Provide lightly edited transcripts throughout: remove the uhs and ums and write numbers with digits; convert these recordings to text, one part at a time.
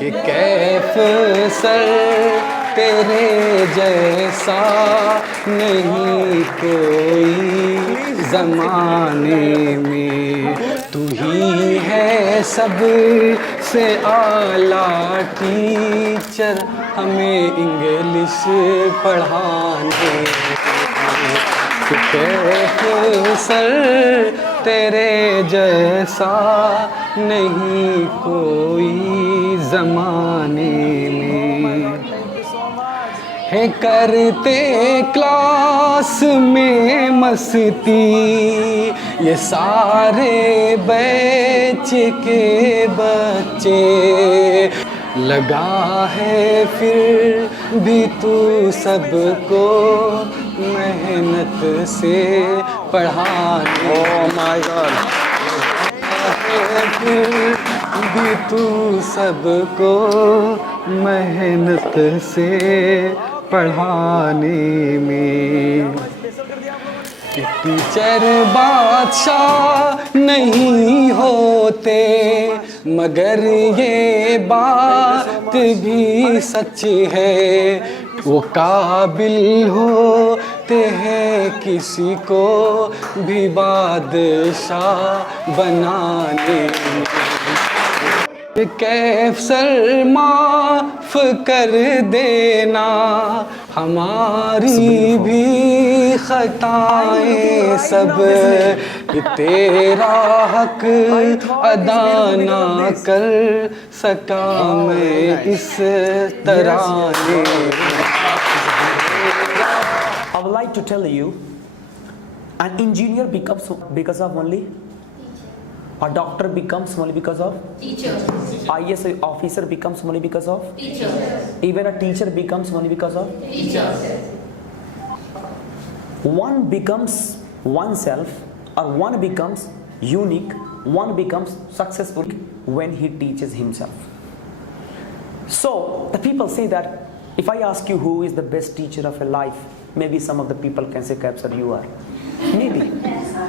कि कैफ सर तेरे जैसा नहीं कोई ज़माने में। तू ही है सब से आला टीचर हमें इंग्लिश पढ़ाने। कैफ सर तेरे जैसा नहीं कोई ज़माने में। है करते क्लास में मस्ती ये सारे बैच के बच्चे। लगा है फिर भी तू सबको मेहनत से पढ़ाने। Oh my God. फिर भी तू सबको मेहनत से पढ़ाने में। टीचर बादशाह नहीं होते मगर ये बात भी सच है। वो काबिल होते हैं किसी को भी बादशाह बनाने। कैफ सर माफ कर देना हमारी भी खताएं सब। तेरा हक अदा ना कर सका मैं इस तराने। I would like to tell you, an engineer becomes because of only, a doctor becomes only because of teacher, IAS officer becomes only because of teacher, even a teacher becomes only because of teacher. One becomes oneself, or one becomes unique, one becomes successful when he teaches himself. So the people say that if I ask you who is the best teacher of your life, maybe some of the people can say Kapsar you are, maybe,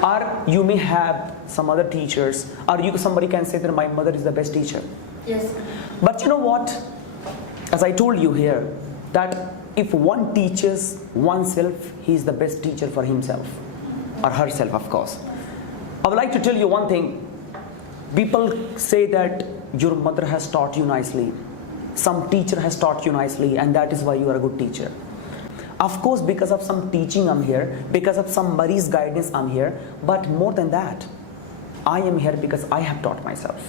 or you may have some other teachers, or somebody can say that my mother is the best teacher. Yes. But you know what, as I told you here, that if one teaches oneself, he is the best teacher for himself or herself, of course. I would like to tell you one thing. People say that your mother has taught you nicely, some teacher has taught you nicely, and that is why you are a good teacher. Of course, because of some teaching I'm here, because of somebody's guidance I'm here, but more than that, I am here because I have taught myself.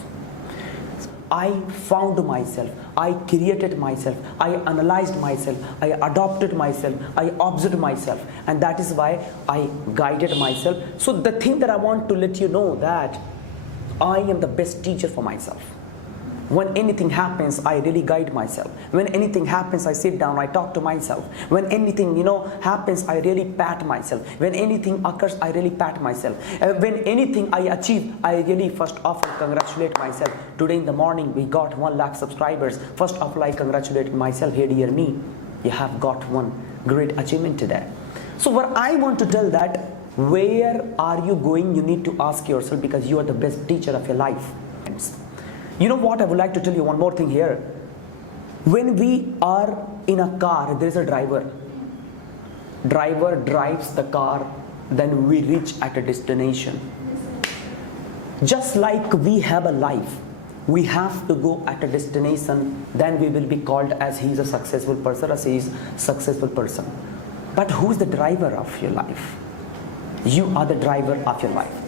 I found myself, I created myself, I analyzed myself, I adopted myself, I observed myself, and that is why I guided myself. So the thing that I want to let you know that I am the best teacher for myself. When anything happens, I really guide myself. When anything happens, I sit down, I talk to myself. When anything, happens, I really pat myself. When anything occurs, I really pat myself. When anything I achieve, I really first of all congratulate myself. Today in the morning, we got 1 lakh subscribers. First of all, I congratulate myself. Hey, dear me, you have got one great achievement today. So what I want to tell that, where are you going? You need to ask yourself, because you are the best teacher of your life. You know what, I would like to tell you one more thing here. When we are in a car, there is a driver. Driver drives the car, then we reach at a destination. Just like we have a life, we have to go at a destination, then we will be called as he is a successful person, as he is a successful person. But who is the driver of your life? You are the driver of your life.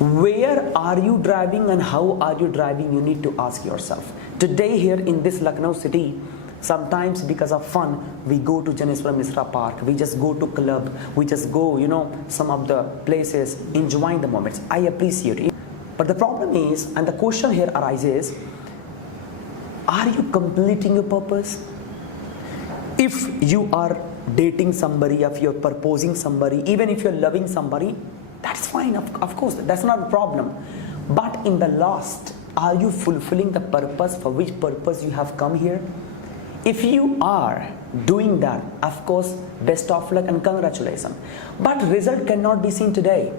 Where are you driving and how are you driving? You need to ask yourself. Today here in this Lucknow city, sometimes because of fun, we go to Janeswara Misra Park, we just go to club, we just go, some of the places, enjoying the moments. I appreciate it. But the problem is, and the question here arises, are you completing your purpose? If you are dating somebody, if you're proposing somebody, even if you're loving somebody, that's fine, of course, that's not a problem. But in the last, are you fulfilling the purpose for which purpose you have come here? If you are doing that, of course, best of luck and congratulations. But result cannot be seen today.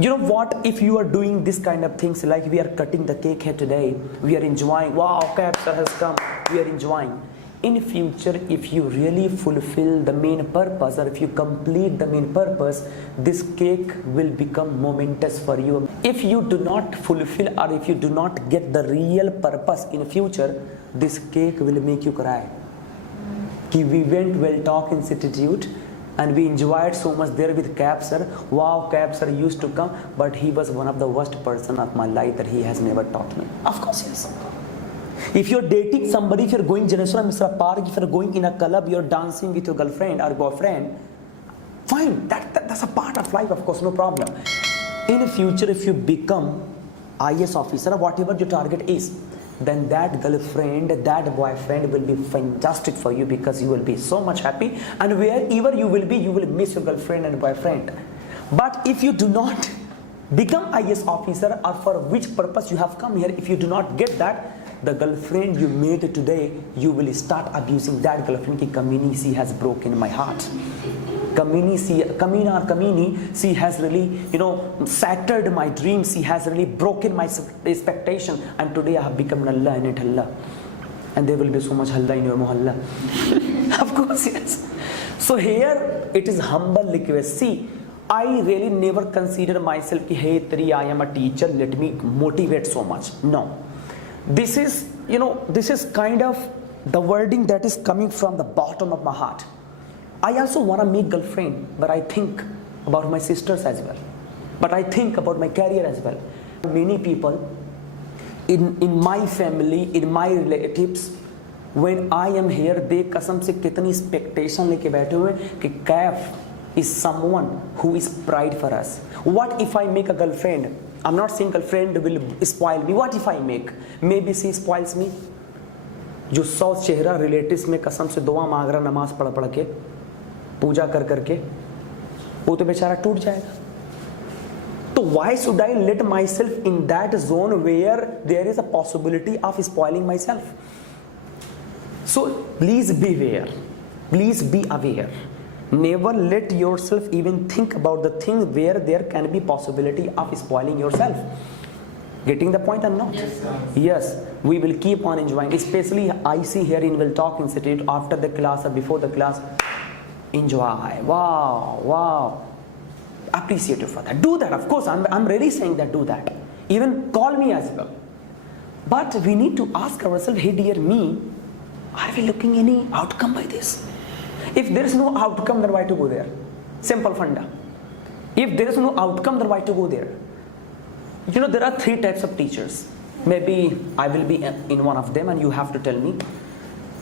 You know what, if you are doing this kind of things, like we are cutting the cake here today, we are enjoying, wow, Cap sir has come, we are enjoying. In future, if you really fulfill the main purpose, or if you complete the main purpose, this cake will become momentous for you. If you do not fulfill, or if you do not get the real purpose in future, this cake will make you cry. We went Well Talk Institute and we enjoyed so much there with Cap sir. Wow, Cap sir used to come, but he was one of the worst person of my life that he has never taught me. Of course, yes. If you're dating somebody, if you're going Janeswara Misra Park, if you're going in a club, you're dancing with your girlfriend or boyfriend, fine, that's a part of life, of course, no problem. In the future, if you become IS officer or whatever your target is, then that girlfriend, that boyfriend will be fantastic for you, because you will be so much happy, and wherever you will be, you will miss your girlfriend and boyfriend. But if you do not become IS officer, or for which purpose you have come here, if you do not get that, the girlfriend you made today, you will start abusing that girlfriend. Ki Kamini, she has broken my heart. Kamini, she has really, shattered my dreams. She has really broken my expectation. And today I have become Nalla and Halla. And there will be so much Halla in your Mohalla. Of course, yes. So here it is humble request. See, I really never consider myself ki, hey, Tri, I am a teacher, let me motivate so much. No. This is, this is kind of the wording that is coming from the bottom of my heart. I also want to make girlfriend, but I think about my sisters as well. But I think about my career as well. Many people in my family, in my relatives, when I am here, they कसम से कितनी expectation लेके बैठे हुए कि Kaif is someone who is pride for us. What if I make a girlfriend? I'm not saying girlfriend will spoil me. What if I make? Maybe she spoils me. जो 100 चेहरा relatives में कसम से दुआ मांग रहा, नमाज पढ़ पढ़ के, पूजा कर करके, वो तो बेचारा टूट जाएगा. तो why should I let myself in that zone where there is a possibility of spoiling myself? So please beware. Please be aware. Never let yourself even think about the thing where there can be possibility of spoiling yourself. Getting the point or not? Yes, sir. Yes, we will keep on enjoying. Especially I see here in Well Talk Institute, after the class or before the class, enjoy. Wow. Appreciate you for that. Do that, of course. I'm really saying that, do that. Even call me as well. But we need to ask ourselves, hey dear me, are we looking any outcome by this? If there is no outcome, then why to go there? Simple funda. If there is no outcome, then why to go there? There are 3 types of teachers. Maybe I will be in one of them and you have to tell me.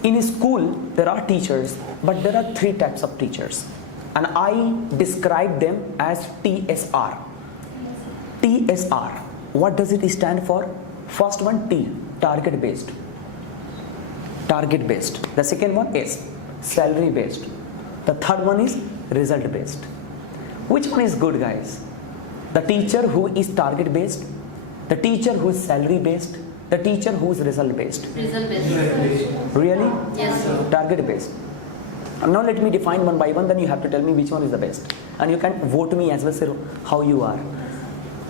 In school, there are teachers, but there are 3 types of teachers. And I describe them as TSR. TSR. What does it stand for? First one, T, target based. Target based. The second one is salary based. The third one is result based. Which one is good, guys? The teacher who is target based, the teacher who is salary based, the teacher who is result based. Result based. Really? Yes, sir. Target based. Now let me define one by one, then you have to tell me which one is the best. And you can vote me as well, sir, how you are.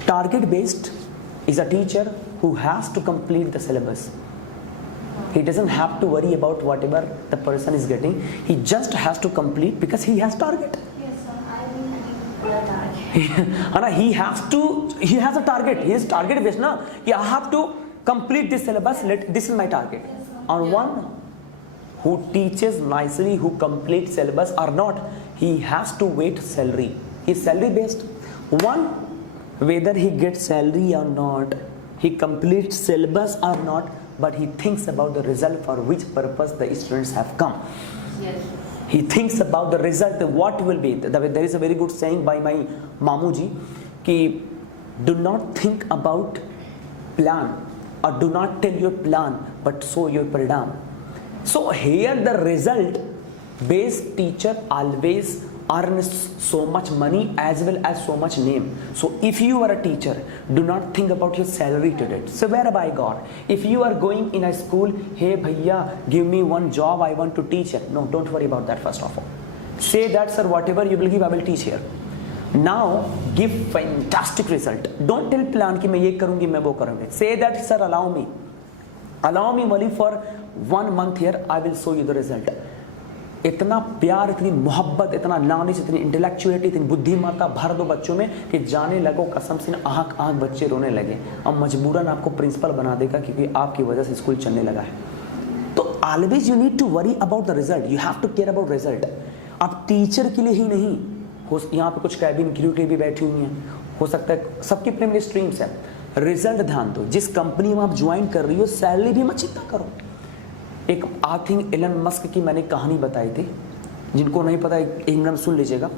Target based is a teacher who has to complete the syllabus. He doesn't have to worry about whatever the person is getting. He just has to complete because he has target. Yes, sir. I will have the target. He has a target. He is target based. Na? I have to complete this syllabus. This is my target. Yes, sir. On one who teaches nicely, who completes syllabus or not, he has to wait salary. He is salary based. One, whether he gets salary or not, he completes syllabus or not, but he thinks about the result for which purpose the students have come. Yes. He thinks about the result, what will be. There is a very good saying by my Mamuji, ki do not think about plan or do not tell your plan, but show your paridam. So here the result based teacher always earns so much money as well as so much name. So if you are a teacher, do not think about your salary today. Swear by God. If you are going in a school, hey bhaiya, give me one job, I want to teach it. No, don't worry about that first of all. Say that, sir, whatever you will give, I will teach here. Now give fantastic result, don't tell plan कि मैं ये करूंगी मैं वो करूंगी, say that sir allow me only for 1 month here, I will show you the result। इतना प्यार, इतनी मोहब्बत, इतना नॉलेज, इतनी इंटेलेक्चुअलिटी, इतनी बुद्धिमत्ता भर दो बच्चों में कि जाने लगो कसम से आँख बच्चे रोने लगे। अब मजबूरन आपको प्रिंसिपल बना देगा क्योंकि आपकी वजह से स्कूल चलने लगा है। तो always you need to worry about the result, you have to care about result. अब टीचर के लिए ही नहीं, हो यहाँ पे कुछ कैबिन क्रू के भी बैठी हुई हैं, हो सकता है सबकी अपनी अपनी स्ट्रीम्स है। रिजल्ट ध्यान दो, जिस कंपनी में आप ज्वाइन कर रही हो सैलरी भी मत चिंता करो। एक आई थिंक एलन मस्क की मैंने कहानी बताई थी, जिनको नहीं पता एक मिनट सुन लीजिएगा।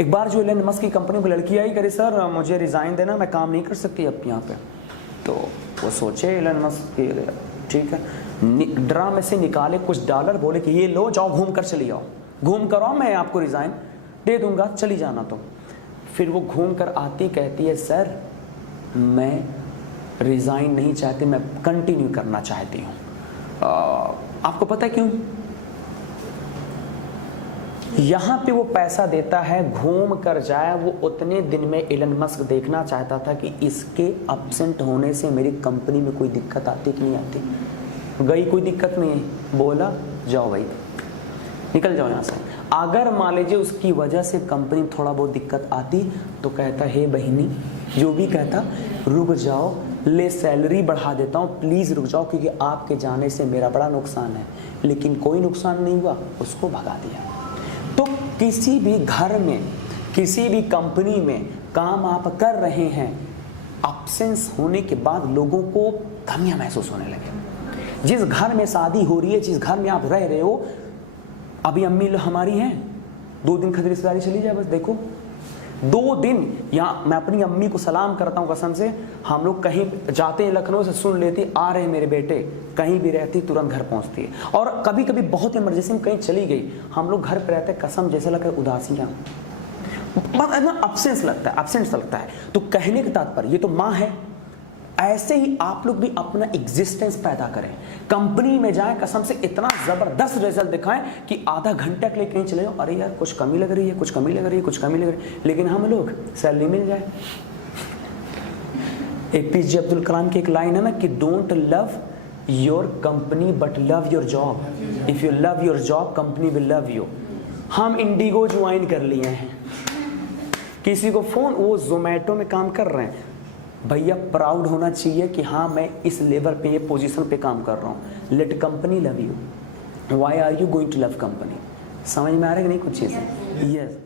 एक बार जो एलन मस्क की कंपनी में लड़की आई, करे सर मुझे रिज़ाइन देना, मैं काम नहीं कर सकती अब यहाँ पे। तो वो सोचे एलन मस्क, ठीक है, ड्रा में से निकाले कुछ डॉलर, बोले कि ये लो, जाओ घूम कर चली आओ, घूम कर आओ, मैं आपको रिज़ाइन दे दूंगा, चली जाना तुम। फिर वो घूम कर आती, कहती है सर मैं रिज़ाइन नहीं चाहती, मैं कंटिन्यू करना चाहती हूँ। आपको पता है क्यों? यहां पे वो पैसा देता है, घूम कर जाए, वो उतने दिन में एलन मस्क देखना चाहता था कि इसके एब्सेंट होने से मेरी कंपनी में कोई दिक्कत आती कि नहीं आती। गई कोई दिक्कत नहीं है, बोला जाओ भाई निकल जाओ यहाँ से। अगर मान लीजिए उसकी वजह से कंपनी थोड़ा बहुत दिक्कत आती तो कहता हे बहिनी, जो भी कहता रुक जाओ, ले सैलरी बढ़ा देता हूँ, प्लीज़ रुक जाओ क्योंकि आपके जाने से मेरा बड़ा नुकसान है। लेकिन कोई नुकसान नहीं हुआ, उसको भगा दिया। तो किसी भी घर में, किसी भी कंपनी में काम आप कर रहे हैं, एब्सेंस होने के बाद लोगों को कमियां महसूस होने लगे। जिस घर में शादी हो रही है, जिस घर में आप रह रहे हो, अभी अम्मी हमारी हैं, 2 दिन खतरी रिश्तेदारी चली जाए, बस देखो 2 दिन। यहाँ मैं अपनी अम्मी को सलाम करता हूँ कसम से, हम लोग कहीं जाते हैं लखनऊ से सुन लेती आ रहे हैं मेरे बेटे, कहीं भी रहती तुरंत घर पहुँचती है। और कभी कभी बहुत इमरजेंसी में कहीं चली गई, हम लोग घर पे रहते कसम जैसे लगता है उदासियाँ, बस ना एब्सेंस लगता है, एब्सेंस लगता है। तो कहने का तात्पर्य ये तो माँ है, ऐसे ही आप लोग भी अपना एग्जिस्टेंस पैदा करें। कंपनी में जाएं, कसम से इतना जबरदस्त रिजल्ट दिखाएं कि आधा घंटा के लिए कहीं चले जाओ, अरे यार कुछ कमी लग रही है, कुछ कमी लग रही है, कुछ कमी लग रही है, लेकिन हम लोग सैलरी मिल जाए। APJ अब्दुल कलाम की एक लाइन है ना कि don't love your company but love your job, if you love your job company will love you. हम इंडिगो ज्वाइन कर लिए हैं, किसी को फोन, वो जोमेटो में काम कर रहे हैं, भैया प्राउड होना चाहिए कि हाँ मैं इस लेवल पे, ये पोजीशन पे काम कर रहा हूँ। Let company love you, why are you going to love company? समझ में आ रहा है कि नहीं कुछ चीज़ें? यस।